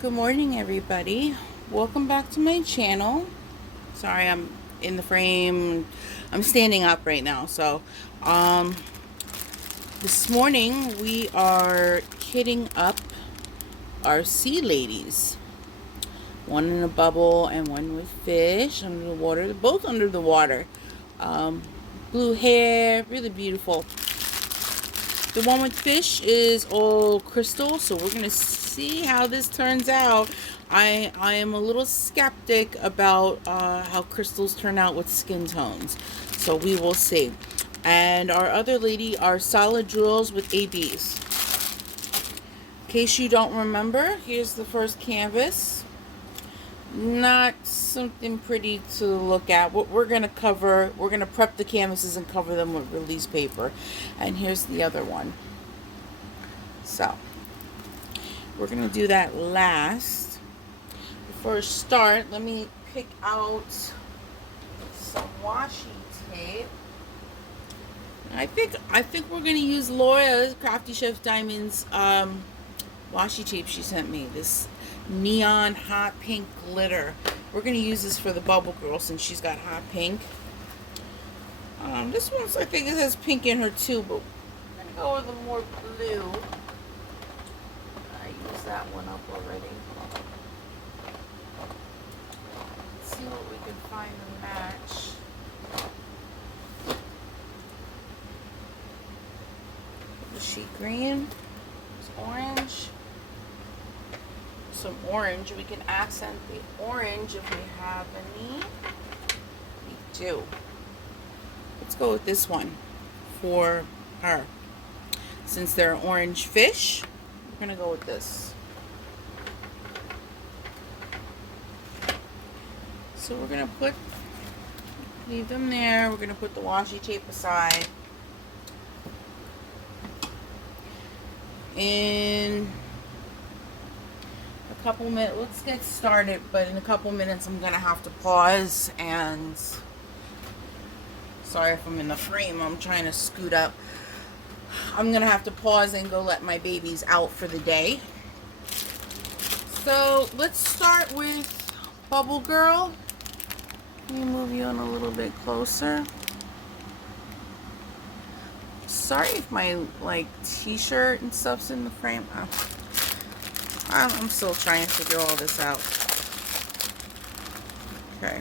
Good morning, everybody. Welcome back to my channel. Sorry, I'm in the frame. I'm standing up right now. So, this morning we are kitting up our sea ladies. One in a bubble and one with fish under the water. They're both under the water. Blue hair, really beautiful. The one with fish is all crystal, so we're going to see how this turns out. I am a little skeptic about how crystals turn out with skin tones, so we will see. And our other lady are solid drills with ABs. In case you don't remember, here's the first canvas. Not something pretty to look at. What we're going to cover, we're going to prep the canvases and cover them with release paper. And here's the other one. So, we're going to do that last. Before I start, let me pick out some washi tape. I think we're going to use Laura's Crafty Chef Diamonds washi tape she sent me. This neon hot pink glitter. We're going to use this for the bubble girl since she's got hot pink. This one's, I think it has pink in her too, but we're going to go with a more blue. I used that one up already. Let's see what we can find to match. The sheet green, it's orange. Some orange. We can accent the orange if we have any. We do. Let's go with this one for her. Since they're orange fish, we're going to go with this. So we're going to leave them there. We're going to put the washi tape aside. In a couple minutes, let's get started, but in a couple minutes I'm gonna have to pause, and sorry if I'm in the frame, I'm trying to scoot up. I'm gonna have to pause and go let my babies out for the day. So let's start with Bubble Girl. Let me move you in a little bit closer. Sorry if my t-shirt and stuff's in the frame. I'm still trying to figure all this out. Okay.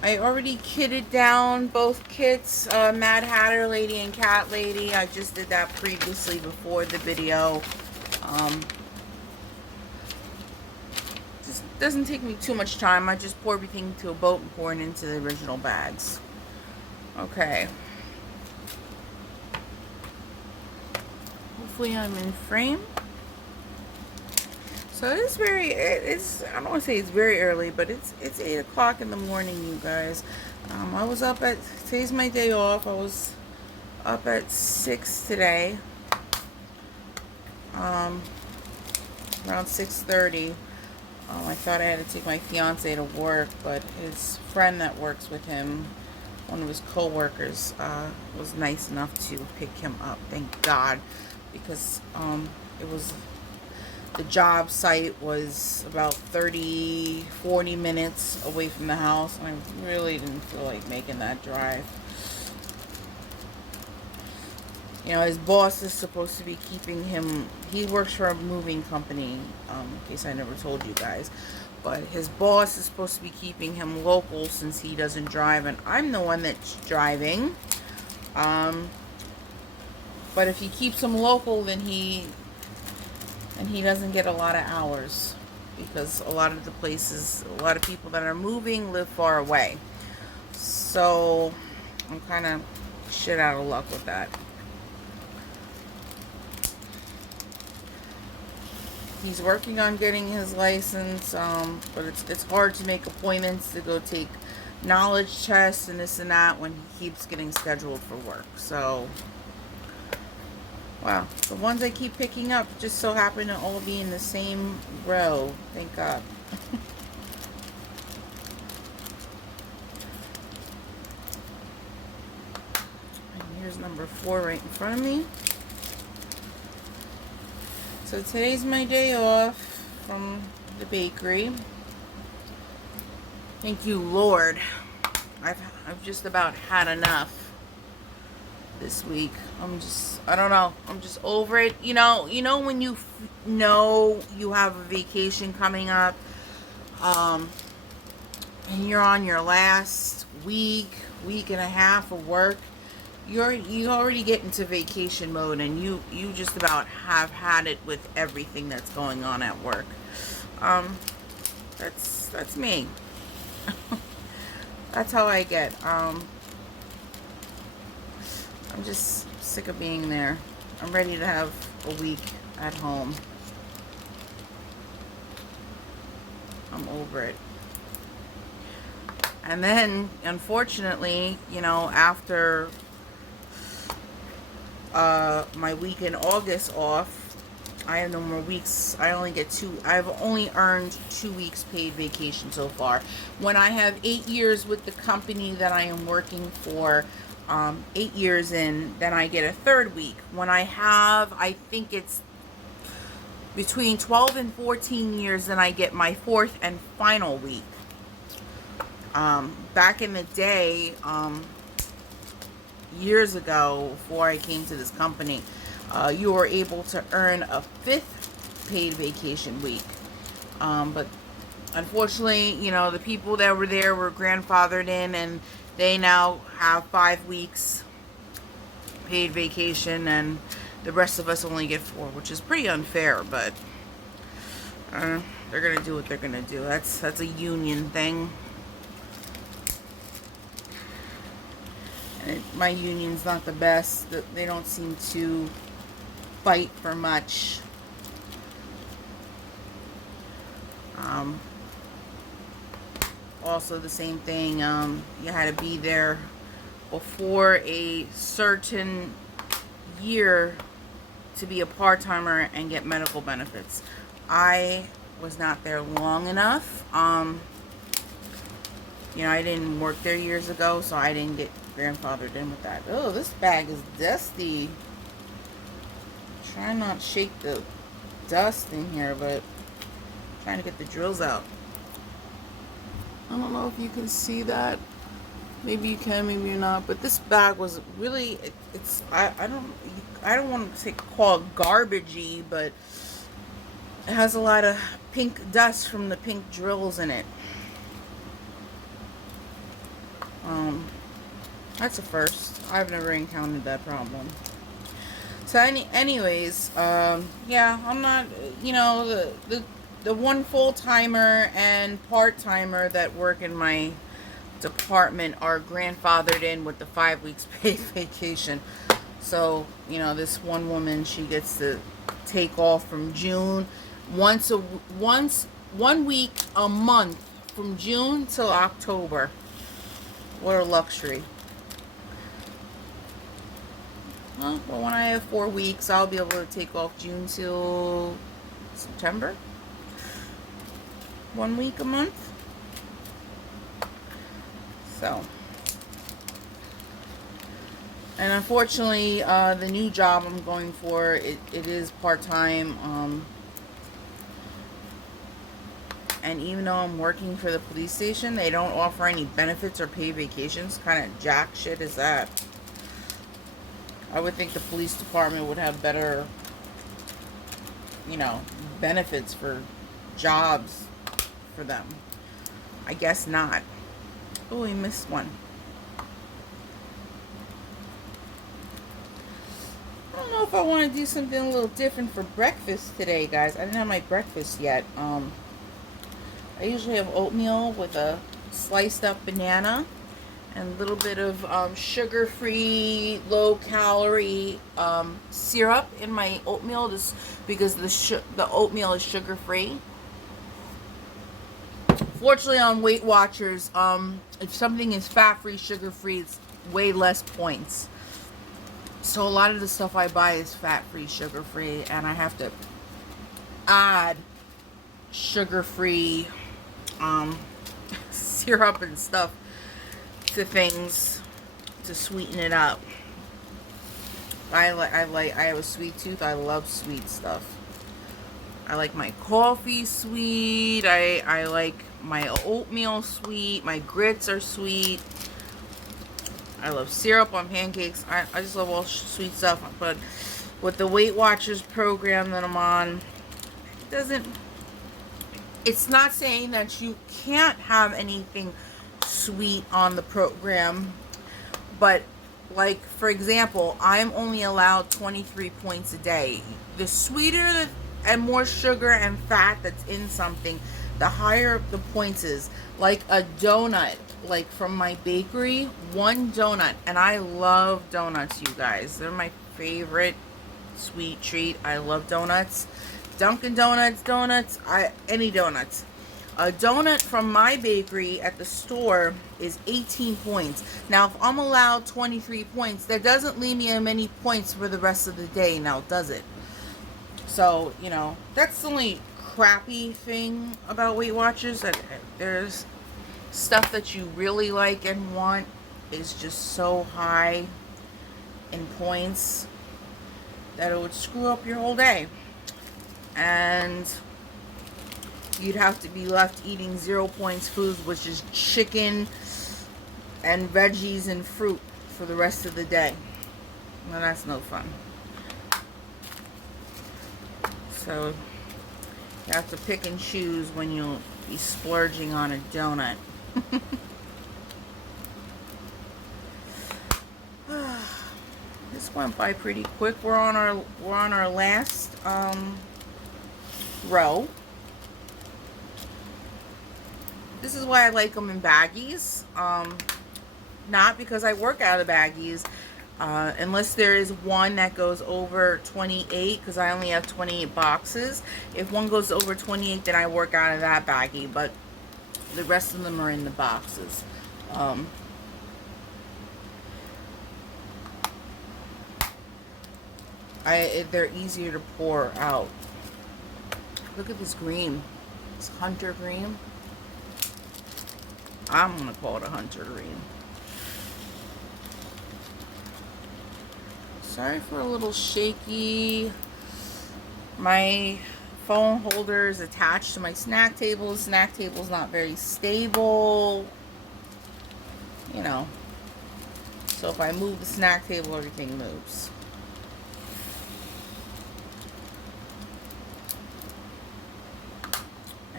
I already kitted down both kits, Mad Hatter Lady and Cat Lady. I just did that previously before the video. Just doesn't take me too much time. I just pour everything into a boat and pour it into the original bags. Okay. Hopefully I'm in frame. So it's I don't want to say it's very early, but it's 8 o'clock in the morning, you guys. I was up today's my day off. I was up at 6 today. Around 6:30. I thought I had to take my fiance to work, but his friend that works with him, one of his co-workers, was nice enough to pick him up. Thank God. Because the job site was about 40 minutes away from the house, and I really didn't feel like making that drive. You know, his boss is supposed to be keeping him, he works for a moving company, in case I never told you guys, but his boss is supposed to be keeping him local since he doesn't drive, and I'm the one that's driving. But if he keeps him local, then he doesn't get a lot of hours, because a lot of the places, a lot of people that are moving live far away. So I'm kind of shit out of luck with that. He's working on getting his license, but it's hard to make appointments to go take knowledge tests and this and that when he keeps getting scheduled for work. So, wow, the ones I keep picking up just so happen to all be in the same row. Thank God. And There's number 4 right in front of me. So today's my day off from the bakery. Thank you, Lord. I've just about had enough this week. I don't know. I'm just over it. You know when you know you have a vacation coming up, and you're on your last week and a half of work. You already get into vacation mode, and you just about have had it with everything that's going on at work. That's me. That's how I get. I'm just sick of being there. I'm ready to have a week at home. I'm over it. And then, unfortunately, after my week in August off, I have no more weeks. I only get 2. I've only earned 2 weeks paid vacation so far. When I have 8 years with the company that I am working for, 8 years in, then I get a 3rd week. When I have, I think it's between 12 and 14 years, then I get my 4th and final week. Back in the day, years ago, before I came to this company, you were able to earn a 5th paid vacation week. But unfortunately, the people that were there were grandfathered in, and they now have 5 weeks paid vacation, and the rest of us only get 4, which is pretty unfair, but they're gonna do what they're gonna do. That's a union thing. And my union's not the best. They don't seem to fight for much. Also the same thing, you had to be there before a certain year to be a part-timer and get medical benefits. I was not there long enough. I didn't work there years ago, so I didn't get grandfathered in with that. Oh, this bag is dusty. Try not to shake the dust in here, but I'm trying to get the drills out. I don't know if you can see that. Maybe you can, maybe you're not. But this bag was really, I don't want to call it garbagey, but it has a lot of pink dust from the pink drills in it. That's a first. I've never encountered that problem. So anyways, yeah, I'm not, the one full-timer and part-timer that work in my department are grandfathered in with the 5 weeks paid vacation. So, this one woman, she gets to take off from June, 1 week a month from June till October. What a luxury. Well, when I have 4 weeks, I'll be able to take off June till September. 1 week a month. So. And unfortunately, the new job I'm going for, it is part-time. And even though I'm working for the police station, they don't offer any benefits or paid vacations. Kind of jack shit is that? I would think the police department would have better, benefits for jobs for them. I guess not. Oh, we missed one. I don't know if I want to do something a little different for breakfast today, guys. I didn't have my breakfast yet. I usually have oatmeal with a sliced up banana and a little bit of sugar-free, low-calorie syrup in my oatmeal, just because the oatmeal is sugar-free. Fortunately, on Weight Watchers, if something is fat-free, sugar-free, it's way less points. So a lot of the stuff I buy is fat-free, sugar-free, and I have to add sugar-free syrup and stuff to things to sweeten it up. I have a sweet tooth. I love sweet stuff. I like my coffee sweet. I like my oatmeal sweet. My grits are sweet. I love syrup on pancakes. I just love all sweet stuff. But with the Weight Watchers program that I'm on, it's not saying that you can't have anything sweet on the program, but like, for example, I'm only allowed 23 points a day. The sweeter and more sugar and fat that's in something, the higher the points is. Like a donut, like from my bakery, one donut, and I love donuts, you guys. They're my favorite sweet treat. I love donuts. Dunkin' Donuts, any donuts. A donut from my bakery at the store is 18 points. Now, if I'm allowed 23 points, that doesn't leave me many points for the rest of the day now, does it? So, you know, that's the only crappy thing about Weight Watchers. That there's stuff that you really like and want is just so high in points that it would screw up your whole day. And you'd have to be left eating 0 points foods, which is chicken and veggies and fruit for the rest of the day. Well, that's no fun. So you have to pick and choose when you'll be splurging on a donut. This went by pretty quick. We're on our last row. This is why I like them in baggies. Not because I work out of baggies, unless there is one that goes over 28, because I only have 28 boxes. If one goes over 28, then I work out of that baggie, but the rest of them are in the boxes. They're easier to pour out. Look at this green. It's hunter green. I'm gonna call it a hunter green. Sorry for a little shaky. My phone holder is attached to my snack table. The snack table is not very stable, you know. So if I move the snack table, everything moves.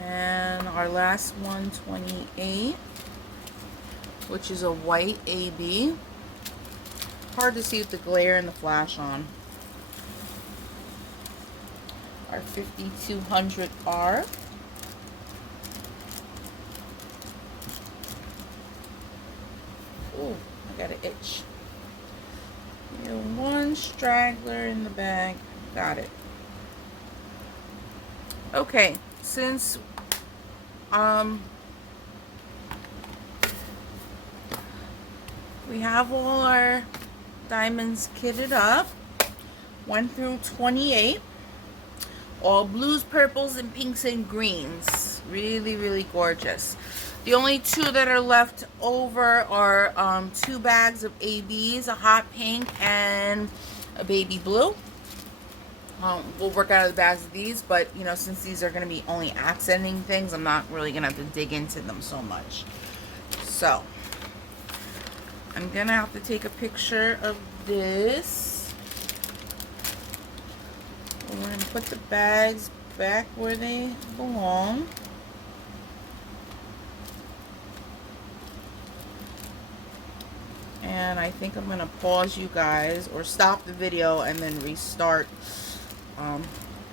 And our last one, 28, which is a white AB. Hard to see with the glare and the flash on. Our 5200R. Ooh, I got an itch. One straggler in the bag. Got it. Okay, since we have all our diamonds kitted up, 1 through 28, all blues, purples, and pinks and greens. Really, really gorgeous. The only two that are left over are 2 bags of ABs, a hot pink and a baby blue. We'll work out of the bags of these, but you know, since these are going to be only accenting things, I'm not really going to have to dig into them so much. So I'm going to have to take a picture of this. And we're going to put the bags back where they belong. And I think I'm going to pause you guys, or stop the video and then restart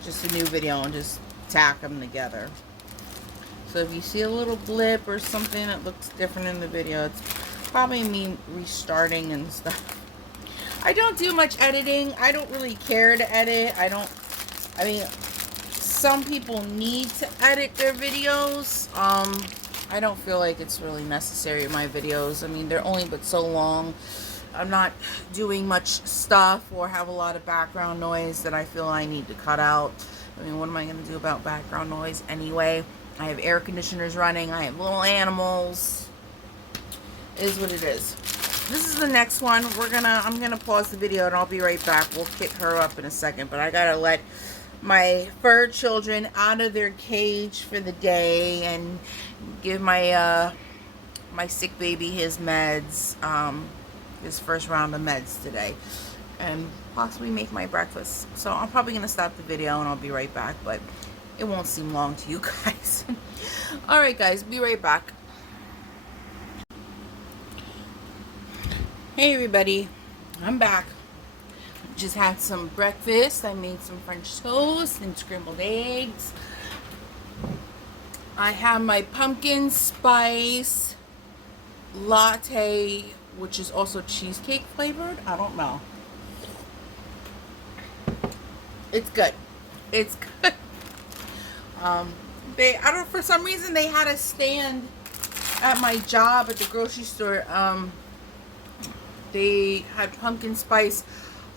just a new video and just tack them together. So if you see a little blip or something that looks different in the video, it's probably me restarting and stuff. I don't do much editing. I don't really care to edit. I mean, some people need to edit their videos. I don't feel like it's really necessary in my videos. I mean, they're only but so long. I'm not doing much stuff or have a lot of background noise that I feel I need to cut out. I mean, what am I going to do about background noise anyway? I have air conditioners running. I have little animals. It is what it is. This is the next one. I'm gonna pause the video and I'll be right back. We'll kick her up in a second, but I gotta let my fur children out of their cage for the day and give my my sick baby his meds, his first round of meds today, and possibly make my breakfast. So I'm probably gonna stop the video and I'll be right back, but it won't seem long to you guys. All right, guys, be right back. Hey everybody, I'm back. Just had some breakfast. I made some French toast and scrambled eggs. I have my pumpkin spice latte, which is also cheesecake flavored. I don't know. It's good. It's good. For some reason they had a stand at my job at the grocery store. They had pumpkin spice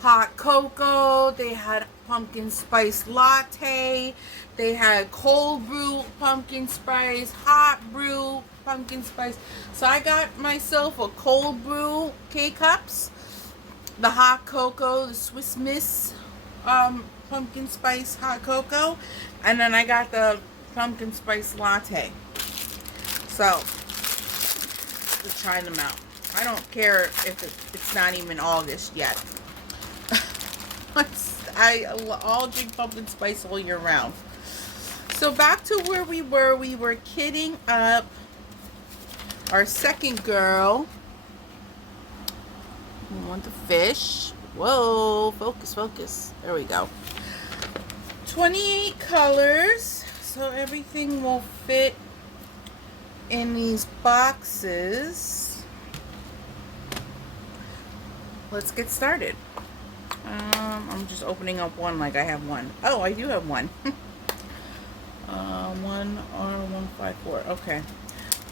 hot cocoa, they had pumpkin spice latte, they had cold brew pumpkin spice, hot brew pumpkin spice. So I got myself a cold brew K-Cups, the hot cocoa, the Swiss Miss pumpkin spice hot cocoa, and then I got the pumpkin spice latte. So, just trying them out. I don't care if it's not even August yet. I'll drink pumpkin spice all year round. So back to where we were. We were kidding up our second girl. We want the fish. Whoa, focus, focus. There we go. 28 colors. So everything will fit in these boxes. Let's get started. I'm just opening up one like I have one. Oh, I do have one. 1R154. Okay.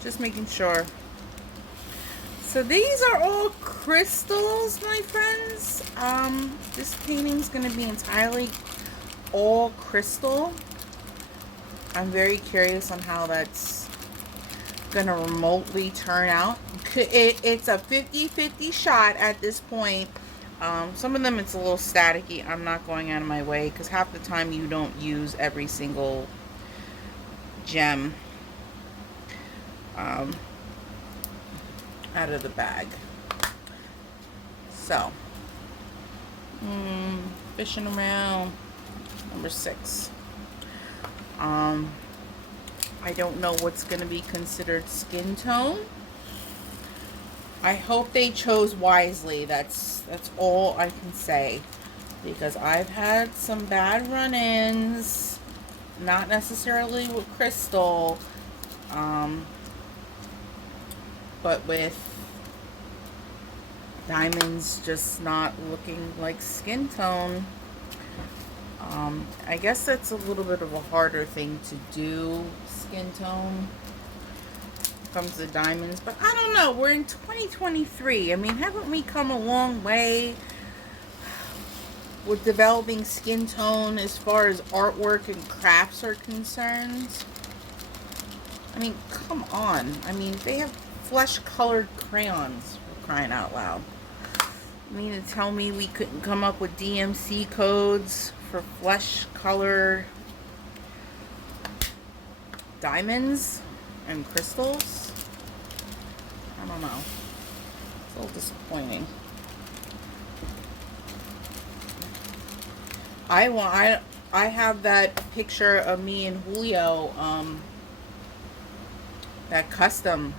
Just making sure. So these are all crystals, my friends. This painting's going to be entirely all crystal. I'm very curious on how that's going to remotely turn out. It's a 50-50 shot at this point. Some of them it's a little staticky. I'm not going out of my way because half the time you don't use every single gem out of the bag. So, fishing around. Number 6. I don't know what's going to be considered skin tone. I hope they chose wisely. That's all I can say, because I've had some bad run-ins, not necessarily with crystal, but with diamonds just not looking like skin tone. I guess that's a little bit of a harder thing to do, skin tone, comes to diamonds, but I don't know. We're in 2023. I mean, haven't we come a long way with developing skin tone as far as artwork and crafts are concerned? I mean, come on. I mean, they have flesh colored crayons, for crying out loud. You mean to tell me we couldn't come up with DMC codes for flesh colored diamonds and crystals? I don't know. It's a little disappointing. I have that picture of me and Julio, that custom,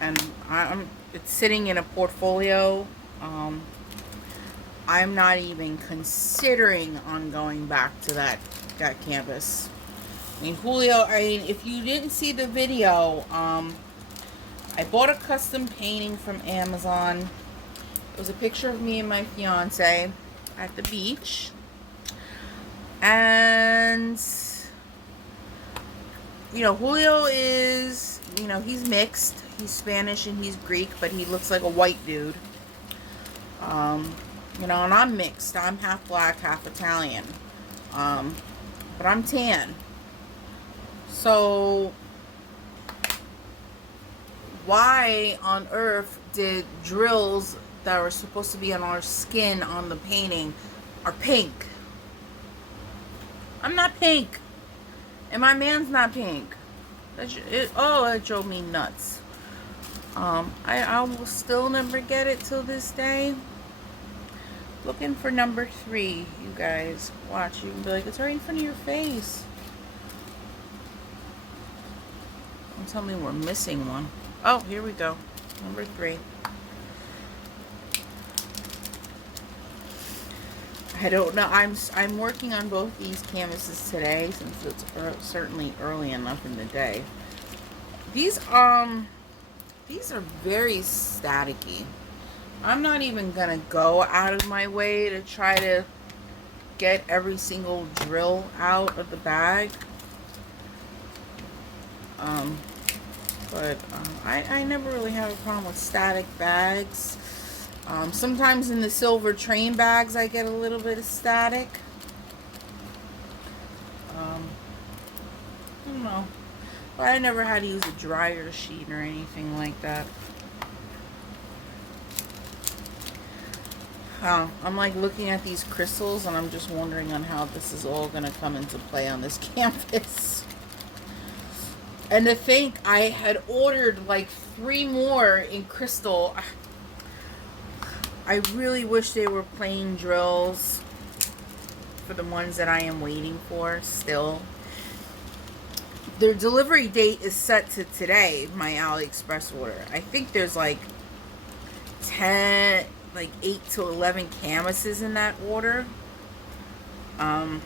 and it's sitting in a portfolio. I'm not even considering on going back to that canvas. I mean, Julio, if you didn't see the video, I bought a custom painting from Amazon. It was a picture of me and my fiance at the beach. And, you know, Julio is, you know, he's mixed. He's Spanish and he's Greek, but he looks like a white dude. You know, and I'm mixed. I'm half black, half Italian. But I'm tan. So Why on earth did drills that were supposed to be on our skin on the painting are pink? I'm not pink. And my man's not pink. It drove me nuts. I will still never get it till this day. Looking for number 3, you guys. Watch, you can be like, it's right in front of your face. Don't tell me we're missing one. Oh, here we go. Number 3. I don't know. I'm working on both these canvases today since it's certainly early enough in the day. These are very staticky. I'm not even gonna go out of my way to try to get every single drill out of the bag. But I never really have a problem with static bags. Sometimes in the silver train bags I get a little bit of static. I don't know. But I never had to use a dryer sheet or anything like that. I'm like looking at these crystals and I'm just wondering on how this is all going to come into play on this canvas. And to think I had ordered like 3 more in crystal. I really wish they were plain drills for the ones that I am waiting for still. Their delivery date is set to today, my Aliexpress order. I think there's like 8 to 11 canvases in that order. And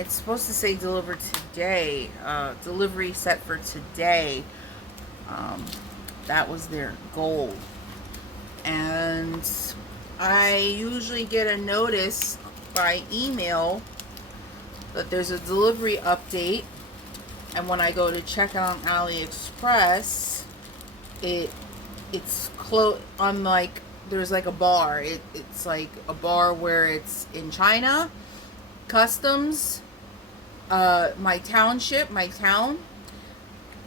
it's supposed to say delivered today. Delivery set for today. That was their goal. And I usually get a notice by email that there's a delivery update, and when I go to check out on AliExpress, it's close on, like, there's like a bar. It's like a bar where it's in China, customs, my town,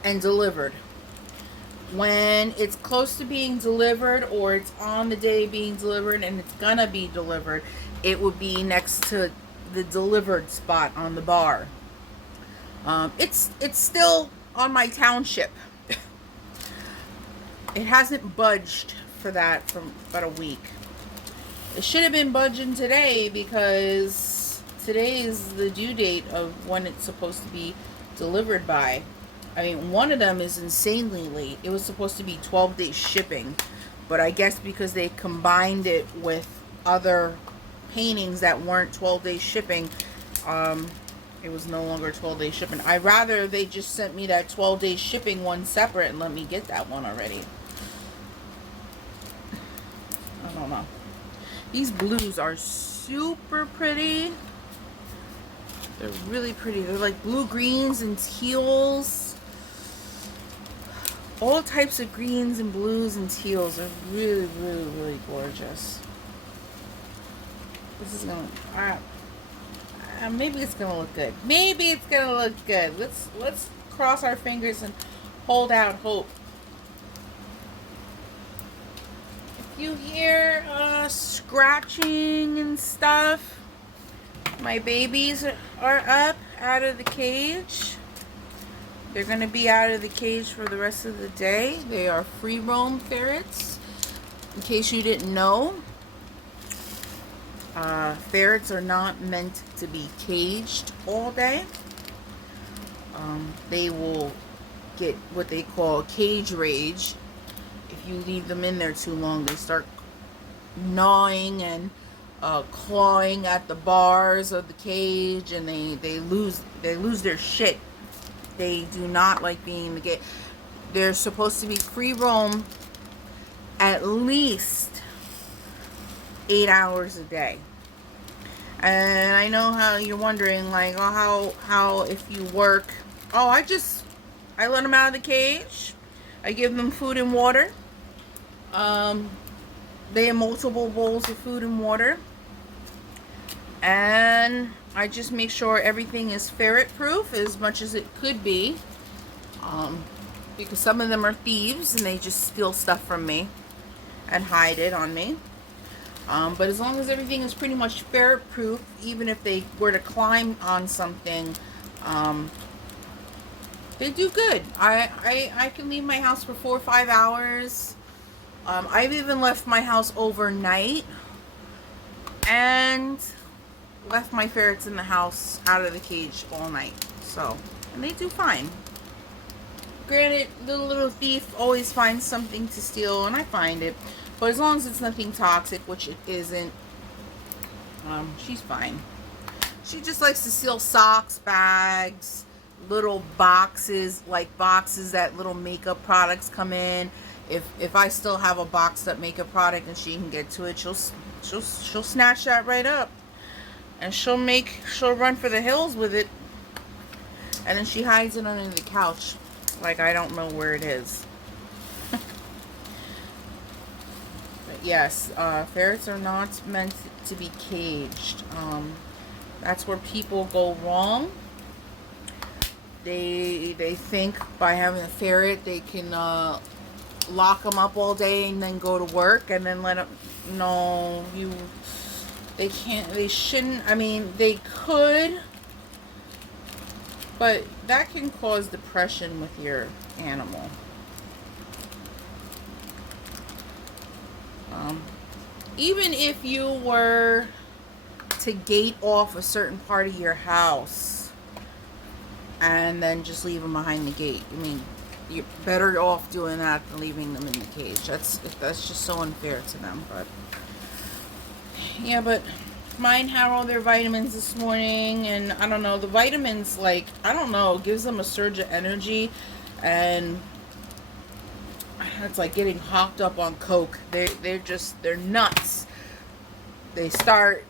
and delivered. When it's close to being delivered, or it's on the day being delivered and it's gonna be delivered, it would be next to the delivered spot on the bar. It's still on my township. It hasn't budged for that for about a week. It should have been budging today because today is the due date of when it's supposed to be delivered by. I mean, one of them is insanely late. It was supposed to be 12-day shipping, but I guess because they combined it with other paintings that weren't 12-day shipping, it was no longer 12-day shipping. I'd rather they just sent me that 12-day shipping one separate and let me get that one already. I don't know. These blues are super pretty. They're really pretty. They're like blue, greens, and teals. All types of greens and blues and teals are really, really, really gorgeous. This is gonna, maybe it's gonna look good. Maybe it's gonna look good. Let's cross our fingers and hold out hope. If you hear scratching and stuff, my babies are up out of the cage. They're going to be out of the cage for the rest of the day. They are free roam ferrets. In case you didn't know, ferrets are not meant to be caged all day. They will get what they call cage rage. If you leave them in there too long, they start gnawing and clawing at the bars of the cage, and they lose their shit. They do not like being in the cage. They're supposed to be free roam at least 8 hours a day. And I know how you're wondering, like, oh, how if you work. Oh, I let them out of the cage. I give them food and water. They have multiple bowls of food and water. And I just make sure everything is ferret proof as much as it could be. because some of them are thieves and they just steal stuff from me and hide it on me. But as long as everything is pretty much ferret proof, even if they were to climb on something, they do good. I can leave my house for 4 or 5 hours. I've even left my house overnight and left my ferrets in the house out of the cage all night. So, and they do fine. Granted, the little thief always finds something to steal, and I find it. But as long as it's nothing toxic, which it isn't, she's fine. She just likes to steal socks, bags, little boxes, like boxes that little makeup products come in. If I still have a boxed up makeup product and she can get to it, she'll snatch that right up. And she'll run for the hills with it. And then she hides it under the couch. Like I don't know where it is. But yes, ferrets are not meant to be caged. That's where people go wrong. They think by having a ferret they can lock them up all day and then go to work and then let them. No, they can't. They shouldn't. I mean, they could. But that can cause depression with your animal. Even if you were to gate off a certain part of your house and then just leave them behind the gate. I mean, you're better off doing that than leaving them in the cage. That's just so unfair to them. But yeah, but mine had all their vitamins this morning, and I don't know, the vitamins, like, I don't know, gives them a surge of energy, and it's like getting hopped up on coke. They're nuts. They start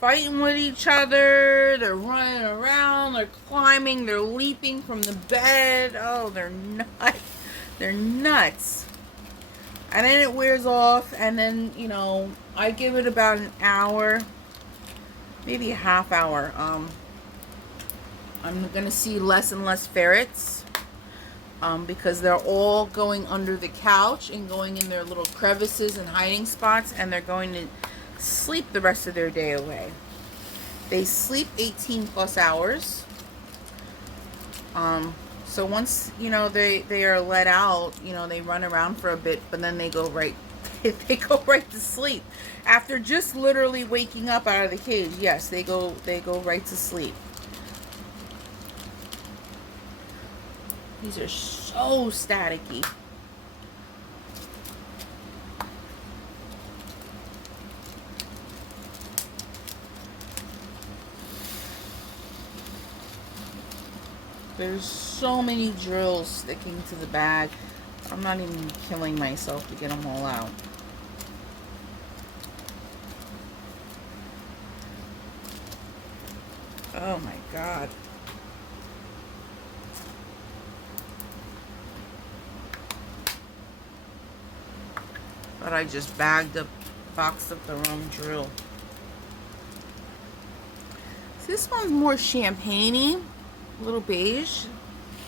fighting with each other, they're running around, they're climbing, they're leaping from the bed. Oh, they're nuts. They're nuts. And then it wears off, and then, you know, I give it about an hour, maybe a half hour. I'm gonna see less and less ferrets because they're all going under the couch and going in their little crevices and hiding spots, and they're going to sleep the rest of their day away. They sleep 18 plus hours. So once, you know, they are let out, you know, they run around for a bit, but then they go right to sleep. After just literally waking up out of the cage, yes, they go right to sleep. These are so staticky. There's so many drills sticking to the bag. I'm not even killing myself to get them all out. Oh my God. But I just boxed up the wrong drill. So this one's more champagne-y, a little beige.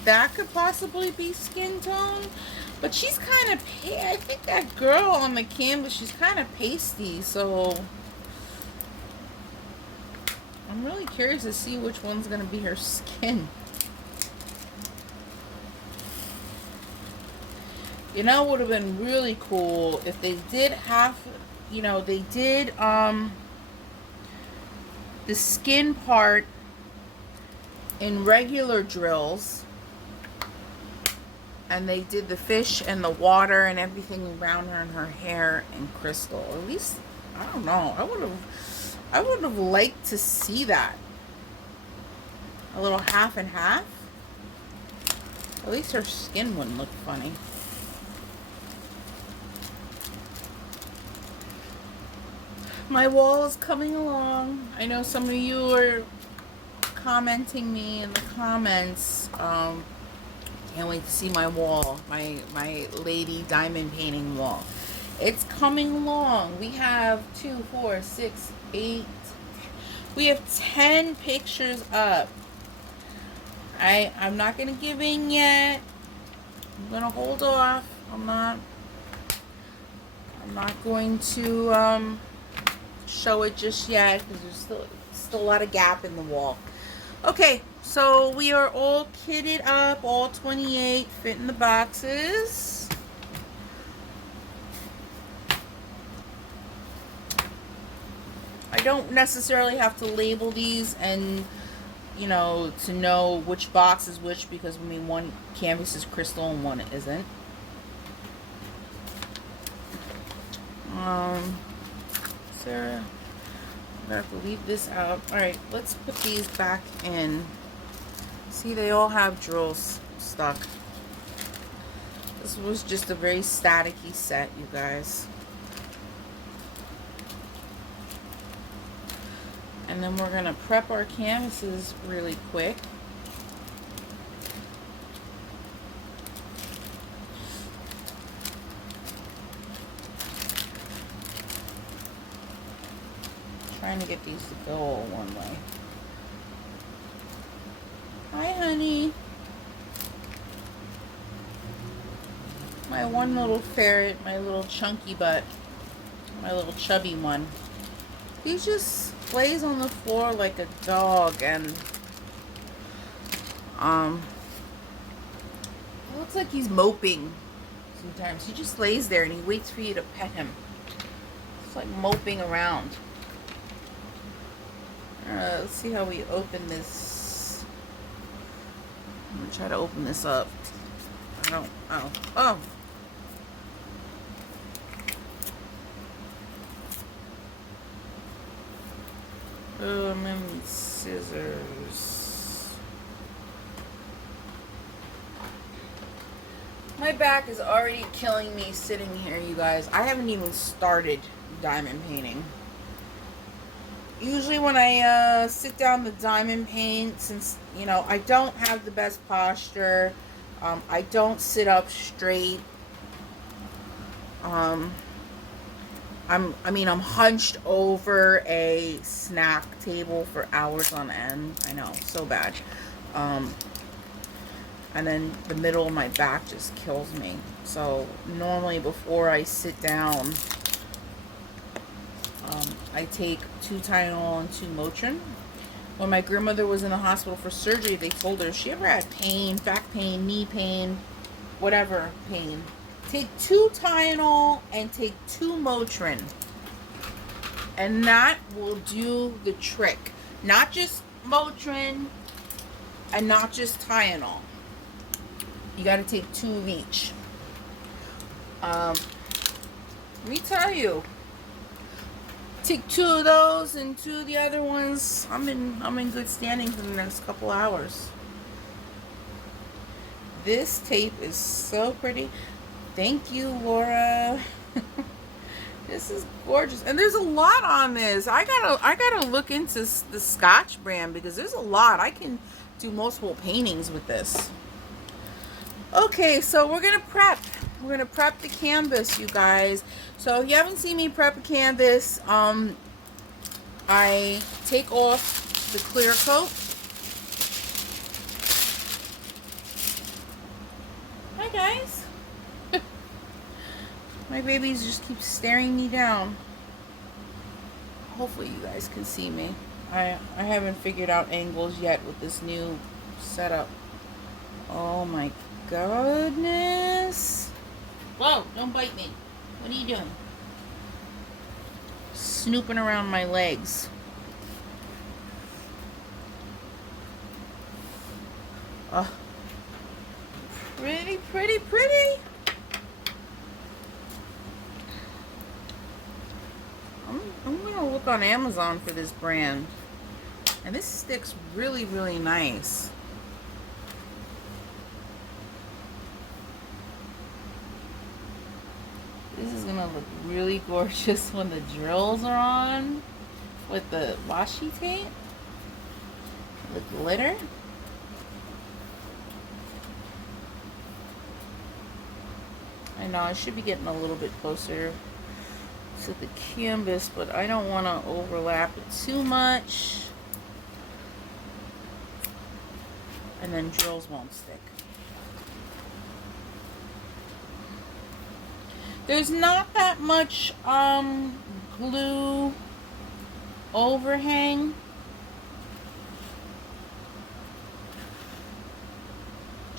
That could possibly be skin tone. But she's kind of, I think that girl on the canvas, she's kind of pasty, so I'm really curious to see which one's going to be her skin. You know, it would have been really cool if they did have, you know, they did the skin part in regular drills, and they did the fish and the water and everything around her and her hair in crystal. At least, I don't know, I would have liked to see that. A little half and half. At least her skin wouldn't look funny. My wall is coming along. I know some of you are commenting me in the comments. Can't wait to see my wall, my lady diamond painting wall. It's coming along. We have 2, 4, 6, 8. We have 10 pictures up. I'm not gonna give in yet. I'm gonna hold off. I'm not going to show it just yet because there's still a lot of gap in the wall. Okay, so we are all kitted up. All 28 fit in the boxes. I don't necessarily have to label these and, you know, to know which box is which, because I mean, one canvas is crystal and one isn't. Sarah, I'm gonna have to leave this out. All right, let's put these back in. See, they all have drills stuck. This was just a very staticky set, you guys. And then we're gonna prep our canvases really quick. Trying to get these to go all one way. Hi, honey. My one little ferret, my little chunky butt, my little chubby one. He just lays on the floor like a dog, and it looks like he's moping sometimes. He just lays there and he waits for you to pet him. It's like moping around. Let's see how we open this. I'm gonna try to open this up. Oh. Oh, I'm in scissors. My back is already killing me sitting here, you guys. I haven't even started diamond painting. Usually when I sit down to diamond paint, since, you know, I don't have the best posture, I don't sit up straight. I'm hunched over a snack table for hours on end. I know, so bad. And then the middle of my back just kills me. So normally before I sit down, I take 2 Tylenol and 2 Motrin. When my grandmother was in the hospital for surgery, they told her if she ever had pain, back pain, knee pain, whatever pain, take 2 Tylenol and take 2 Motrin. And that will do the trick. Not just Motrin and not just Tylenol. You got to take 2 of each. Let me tell you. Take 2 of those and 2 of the other ones. I'm in good standing for the next couple hours. This tape is so pretty. Thank you, Laura. This is gorgeous, and there's a lot on this. I gotta look into the Scotch brand because there's a lot. I can do multiple paintings with this. Okay, so we're gonna prep. We're gonna prep the canvas, you guys. So if you haven't seen me prep a canvas, I take off the clear coat. Hi guys. My babies just keep staring me down. Hopefully you guys can see me. I haven't figured out angles yet with this new setup. Oh my goodness. Whoa, don't bite me. What are you doing? Snooping around my legs. Oh. Pretty, pretty, pretty. I'm gonna look on Amazon for this brand. And this sticks really, really nice. This is gonna look really gorgeous when the drills are on with the washi tape, the glitter. I know I should be getting a little bit closer to the canvas, but I don't want to overlap it too much, and then drills won't stick. There's not that much glue overhang.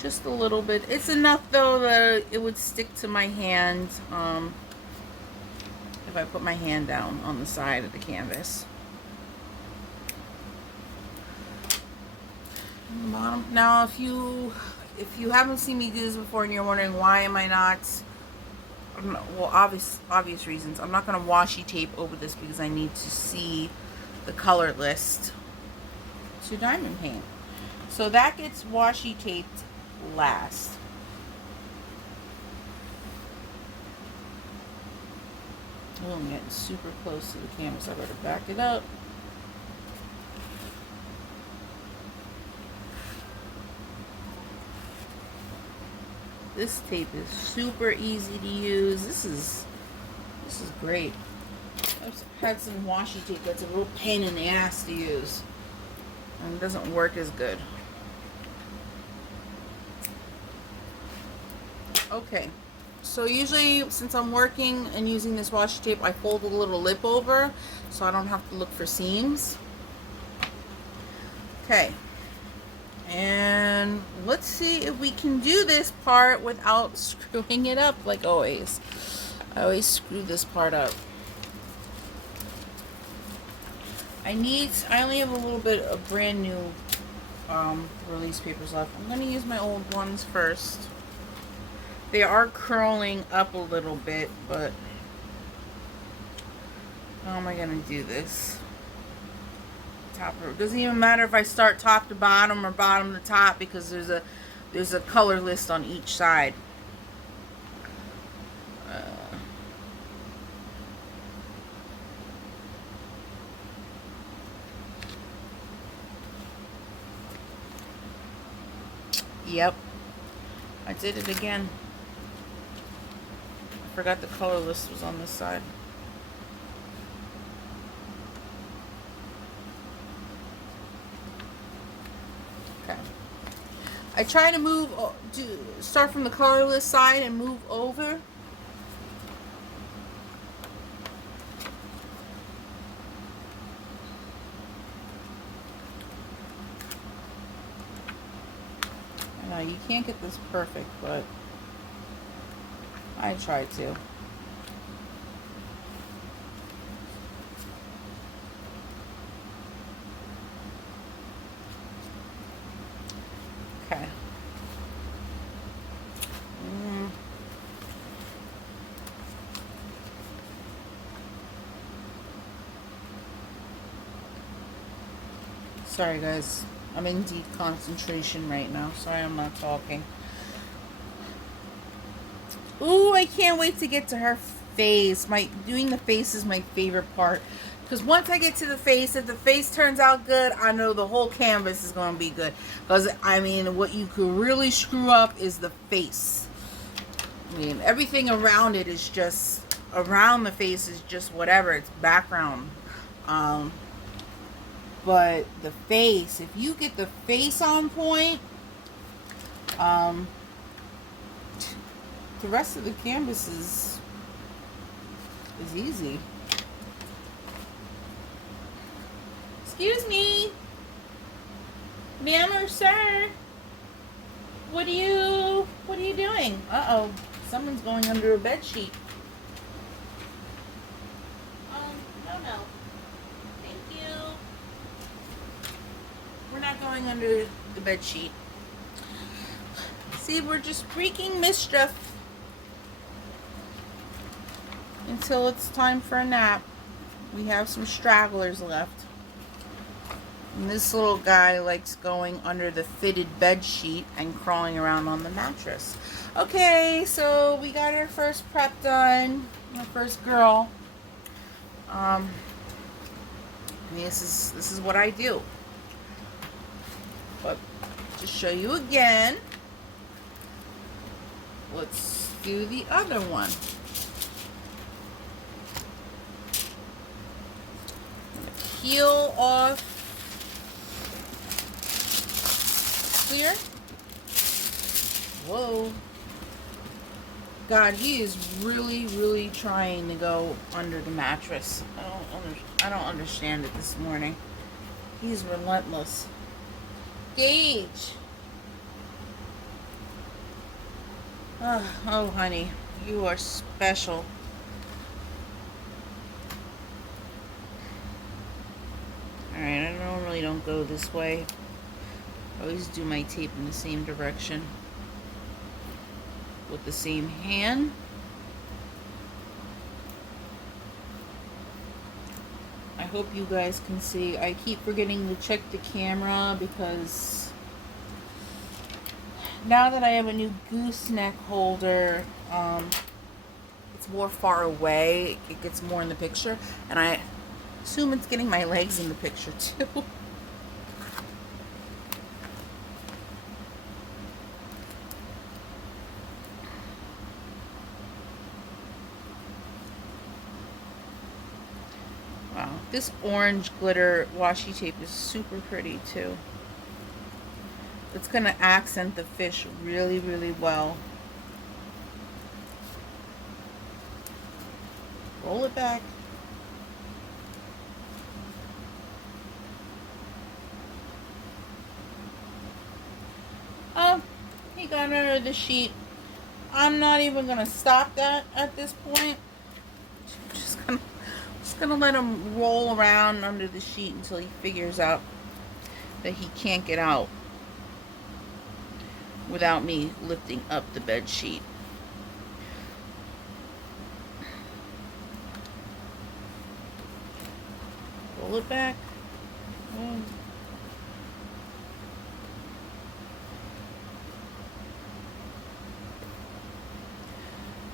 Just a little bit. It's enough though that it would stick to my hand if I put my hand down on the side of the canvas. Bottom. Now if you haven't seen me do this before and you're wondering why am I not, well, obvious reasons. I'm not going to washi tape over this because I need to see the color list to diamond paint. So that gets washi taped last. Oh, I'm getting super close to the canvas. I better back it up. This tape is super easy to use. This is great. I've had some washi tape that's a real pain in the ass to use, and it doesn't work as good. Okay, so usually since I'm working and using this washi tape, I fold a little lip over so I don't have to look for seams. Okay, and let's see if we can do this part without screwing it up like always. I always screw this part up. I only have a little bit of brand new release papers left. I'm going to use my old ones first. They are curling up a little bit, but how am I going to do this? It doesn't even matter if I start top to bottom or bottom to top because there's a color list on each side. Yep, I did it again. I forgot the color list was on this side. Okay. I try to start from the color list side and move over. I know you can't get this perfect, but I try to. Okay. Sorry guys, I'm in deep concentration right now. Sorry I'm not talking. Ooh, I can't wait to get to her face. Doing the face is my favorite part. Because once I get to the face, if the face turns out good, I know the whole canvas is going to be good. Because, I mean, what you could really screw up is the face. I mean, everything around it is just, around the face is just whatever. It's background. But the face, if you get the face on point, the rest of the canvas is easy. Excuse me, ma'am or sir. What are you doing? Uh-oh, someone's going under a bed sheet. No. Thank you. We're not going under the bed sheet. See, we're just wreaking mischief until it's time for a nap. We have some stragglers left. And this little guy likes going under the fitted bed sheet and crawling around on the mattress. Okay, so we got our first prep done. Our first girl. This is what I do. But to show you again, let's do the other one. Peel off clear. Whoa. God, he is really, really trying to go under the mattress. I don't understand it this morning. He's relentless. Gage. Oh, honey, you are special. Alright, I normally don't go this way. I always do my tape in the same direction with the same hand. I hope you guys can see. I keep forgetting to check the camera because now that I have a new gooseneck holder, it's more far away. It gets more in the picture, and I assume it's getting my legs in the picture too. Wow, this orange glitter washi tape is super pretty too. It's gonna accent the fish really, really well. Roll it back. Oh, he got under the sheet. I'm not even gonna stop that at this point. I'm just gonna let him roll around under the sheet until he figures out that he can't get out without me lifting up the bed sheet. Roll it back.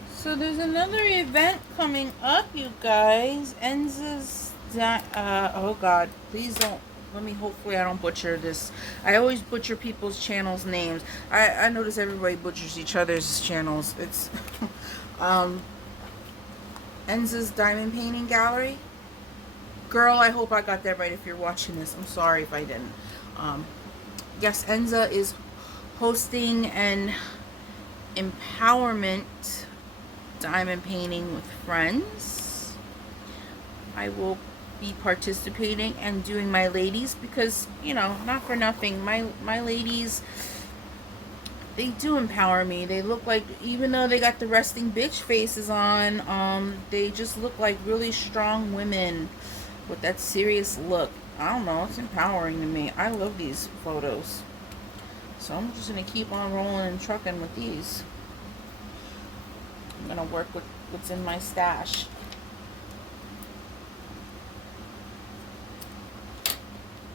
So there's another event coming up, you guys. Enza's, oh God, please don't, hopefully I don't butcher this. I always butcher people's channels' names. I notice everybody butchers each other's channels. It's, Enza's Diamond Painting Gallery. Girl, I hope I got that right if you're watching this. I'm sorry if I didn't. Yes, Enza is hosting an empowerment diamond painting with friends. I will be participating and doing my ladies because, you know, not for nothing, my ladies, they do empower me. They look like, even though they got the resting bitch faces on, they just look like really strong women with that serious look. I don't know, it's empowering to me. I love these photos. So I'm just gonna keep on rolling and trucking with these. I'm gonna work with what's in my stash.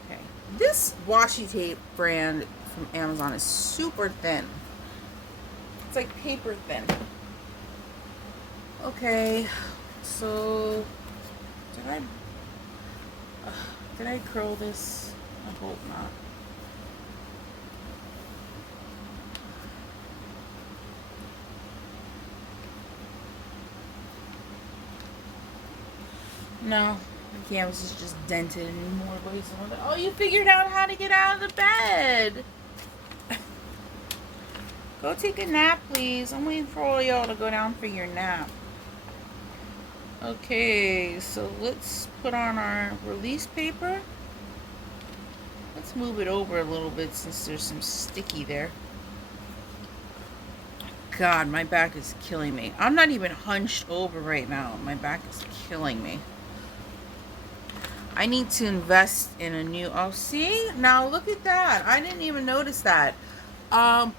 Okay, this washi tape brand from Amazon is super thin. It's like paper thin. Okay, so did I curl this? I hope not. No, the canvas is just dented in more ways than other. Oh, you figured out how to get out of the bed. Go take a nap, please. I'm waiting for all y'all to go down for your nap. Okay, so let's put on our release paper. Let's move it over a little bit since there's some sticky there. God, my back is killing me. I'm not even hunched over right now. My back is killing me. I need to invest in a new, oh, see? Now look at that. I didn't even notice that.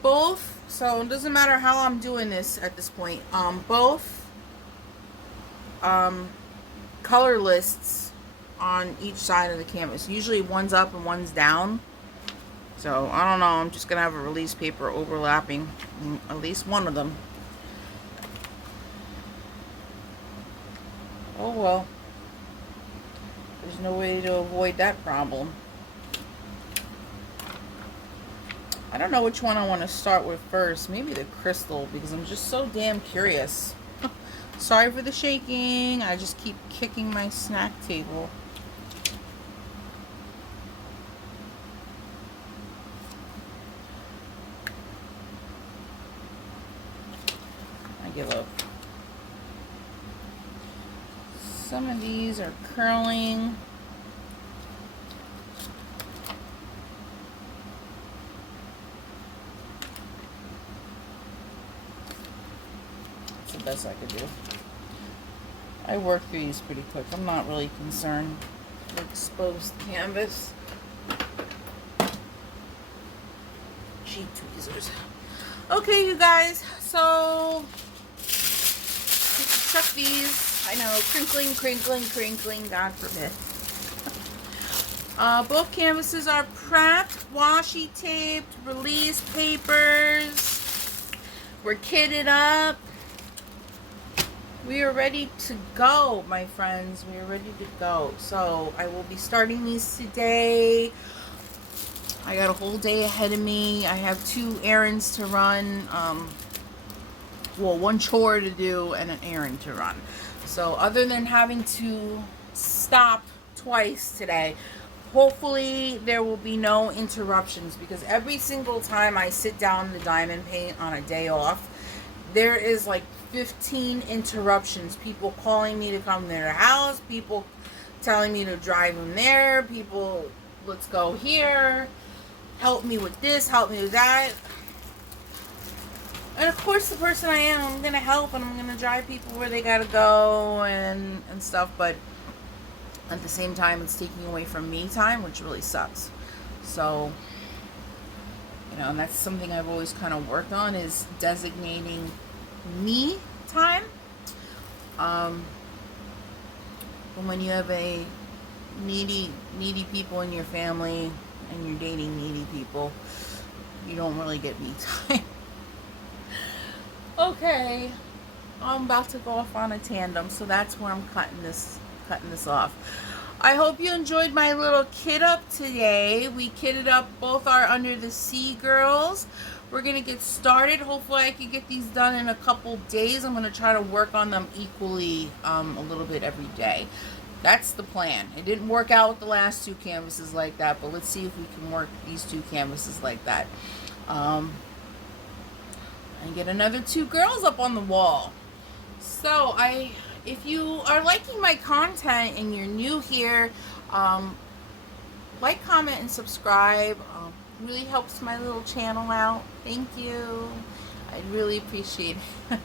Both, so it doesn't matter how I'm doing this at this point. Both color lists on each side of the canvas. Usually one's up and one's down. So I don't know, I'm just gonna have a release paper overlapping at least one of them. Oh well. There's no way to avoid that problem. I don't know which one I want to start with first. Maybe the crystal, because I'm just so damn curious. Sorry for the shaking. I just keep kicking my snack table. I you look. Some of these are curling. That's the best I could do. I work through these pretty quick. I'm not really concerned with exposed canvas. Cheap tweezers. Okay, you guys, so chuck these. I know, crinkling, crinkling, crinkling, God forbid. Both canvases are prepped, washi taped, release papers. We're kitted up. We are ready to go, my friends. We are ready to go. So I will be starting these today. I got a whole day ahead of me. I have 2 errands to run. Well, 1 chore to do and an errand to run. So other than having to stop twice today, hopefully there will be no interruptions, because every single time I sit down to diamond paint on a day off, there is like 15 interruptions. People calling me to come to their house, people telling me to drive them there, people, let's go here, help me with this, help me with that. And of course, the person I am, I'm going to help and I'm going to drive people where they got to go and stuff. But at the same time, it's taking away from me time, which really sucks. So, you know, and that's something I've always kind of worked on, is designating me time. But when you have a needy people in your family and you're dating needy people, you don't really get me time. Okay, I'm about to go off on a tandem, so that's where I'm cutting this off. I hope you enjoyed my little kit up today. We kitted up both our Under the Sea girls. We're gonna get started. Hopefully I can get these done in a couple days. I'm gonna try to work on them equally a little bit every day. That's the plan. It didn't work out with the last 2 canvases like that, but let's see if we can work these 2 canvases like that. And get another 2 girls up on the wall. So if you are liking my content and you're new here, like, comment, and subscribe. Really helps my little channel out. Thank you. I really appreciate it.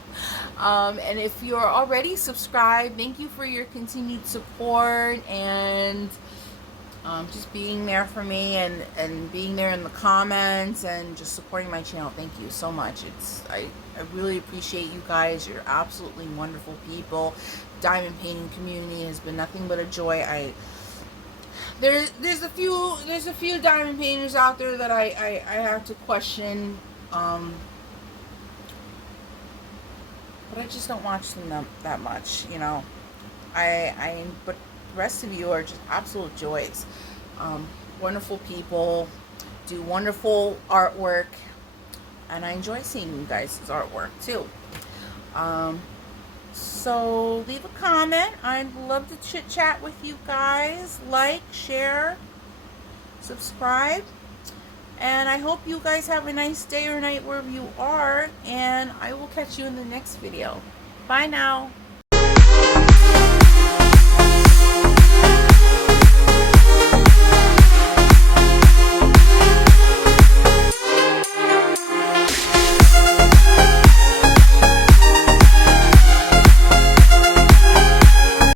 And if you're already subscribed, thank you for your continued support and just being there for me and being there in the comments and just supporting my channel. Thank you so much. I really appreciate you guys. You're absolutely wonderful people. Diamond painting community has been nothing but a joy. There's a few diamond painters out there that I have to question, but I just don't watch them that much, you know. But the rest of you are just absolute joys. Wonderful people, do wonderful artwork, and I enjoy seeing you guys' artwork too. So leave a comment. I'd love to chit chat with you guys. Like, share, subscribe, and I hope you guys have a nice day or night wherever you are, and I will catch you in the next video. Bye now.